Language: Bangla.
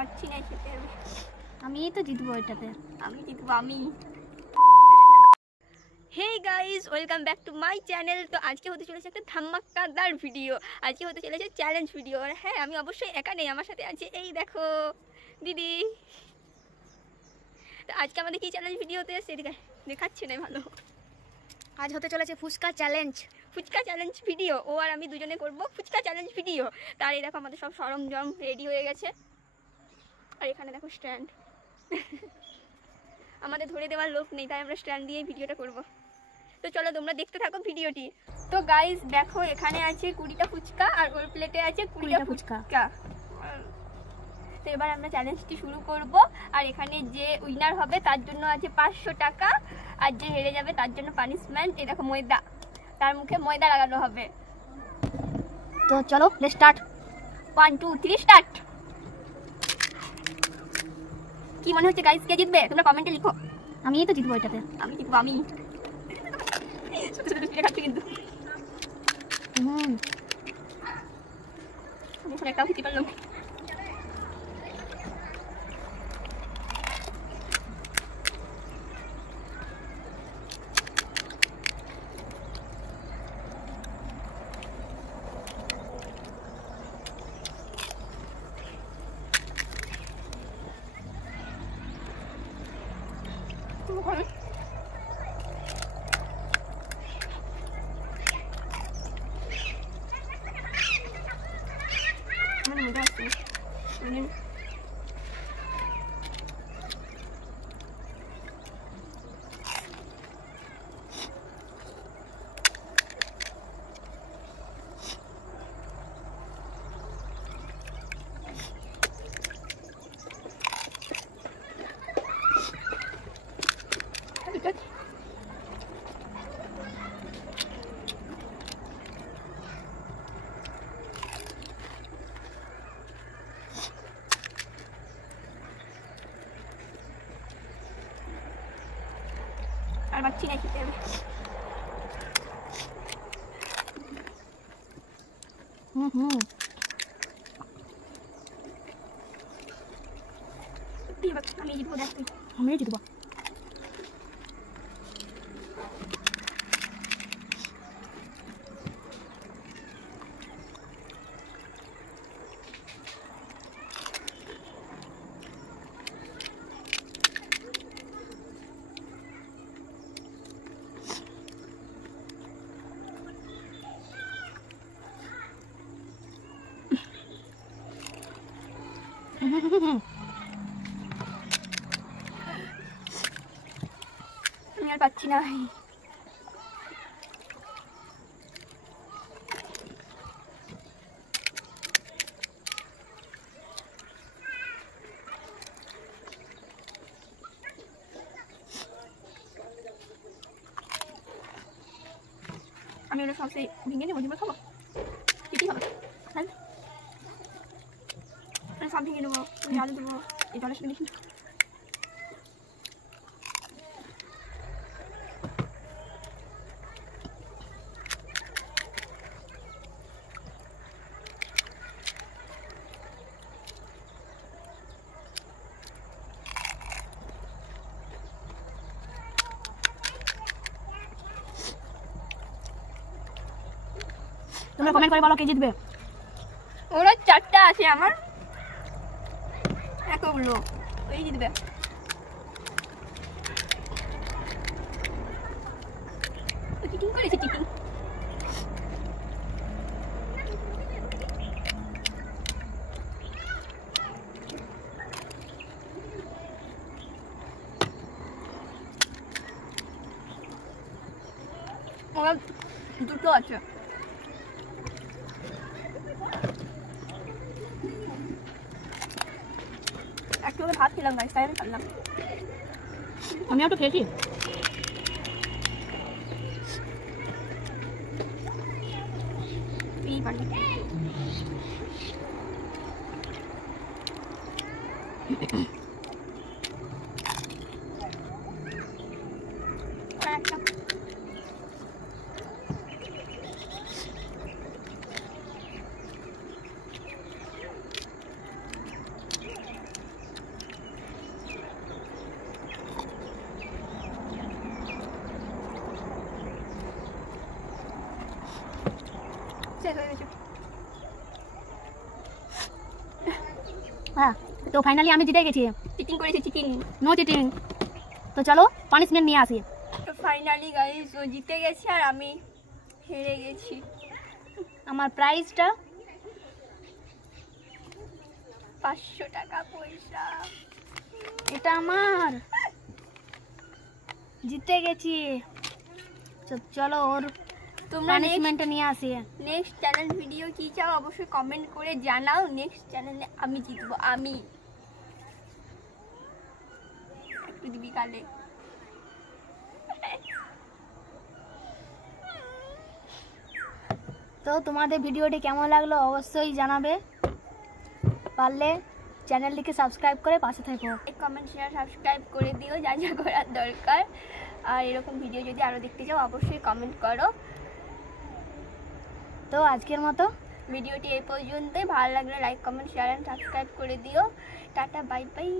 পাচ্ছি না খেতে। আমি তো জিতবো এটাতে, আমি জিতবো আমি। Hey guys, welcome back to my channel. তো আজকে হতে চলেছে একটা ধামাকাদার ভিডিও, আজকে হতে চলেছে চ্যালেঞ্জ ভিডিও। আর হ্যাঁ, আমি অবশ্যই একা নেই, আমার সাথে আছে এই দেখো দিদি। তো আজকে আমাদের কি চ্যালেঞ্জ ভিডিওতে সেদিকে দেখাচ্ছে না ভালো। আজ হতে চলেছে fuchka challenge. Fuchka challenge video, ও আর আমি দুজনে করবো ফুচকা চ্যালেঞ্জ ভিডিও। তার এই দেখো আমাদের সব সরঞ্জাম রেডি হয়ে গেছে। আর এখানে দেখো স্ট্যান্ড। আমাদের ধরে দেওয়ার লোক নেই, তাই আমরা স্ট্যান্ড দিয়ে ভিডিওটা করব। তো চলো তোমরা দেখতে থাকো ভিডিওটি। তো গাইস দেখো, এখানে আছে 20টা ফুচকা আর ওর প্লেটে আছে 20টা ফুচকা। তো এবার আমরা চ্যালেঞ্জটি শুরু করব। আর এখানে যে উইনার হবে তার জন্য আছে 500 টাকা, আর যে হেরে যাবে তার জন্য পানিশমেন্ট। এই দেখো ময়দা, তার মুখে ময়দা লাগানো হবে। তো চলো লেটস স্টার্ট। 1 2 3 স্টার্ট। কি মনে হচ্ছে গাইস, কে জিতবে তোমরা কমেন্টে লিখো। আমিই তো জিতবো এটাতে। আমি জিতবো আমি। খাচ্ছি কিন্তু আমি একটাও খেতে পারলাম। আর বাচ্চি না খেতে হবে। আমি জিতবো, দেখ তুই। আমিও জিতবো। আমি আর পাচ্ছি না। আমি ওটা সবসে ভেঙে নেবো, জীবন খাবো কি খাবো, সব ভেঙে নেবো, আলু দেবো। এই জলের সাথে দেখি তোমরা কমেন্ট করে বলো কে জিতবে। ওরা 4টা আছে, আমার একগুলো ওই জিতবে। চিটিং করেছে, চিটিং। ওরা 2টো আছে। একটু ভাত খেলাম গাইস, তাই আমি খাল্লাম। আমি একটু খেয়েছি। এই পারবি একটা। হ্যাঁ, তো ফাইনালি আমি জিতে গেছি। চিটিং করেছে, চিটিং। No cheating. তো চলো পানিশমেন্ট নিয়ে আসি। তো ফাইনালি গাইস ও জিতে গেছে আর আমি হেরে গেছি। আমার প্রাইজটা 500 টাকা পয়সা। এটা আমার, জিতে গেছি। চলো ওর তোমরা পানিশমেন্ট নিয়ে আসি। নেক্সট চ্যালেঞ্জ ভিডিও কি চাও অবশ্যই কমেন্ট করে জানাও। নেক্সট চ্যানেলে আমি জিতবো, আমি একটু দিবি কালে। তো তোমাদের ভিডিওটি কেমন লাগলো অবশ্যই জানাবে। পারলে চ্যানেলটিকে সাবস্ক্রাইব করে পাশে থেকো। কমেন্ট শেয়ার সাবস্ক্রাইব করে দিও যা যা করার দরকার। আর এরকম ভিডিও যদি আরও দেখতে চাও অবশ্যই কমেন্ট করো। তো আজকের মতো ভিডিওটি এই পর্যন্তই। ভালো লাগলে like comment share and subscribe করে দিও। Tata, bye bye.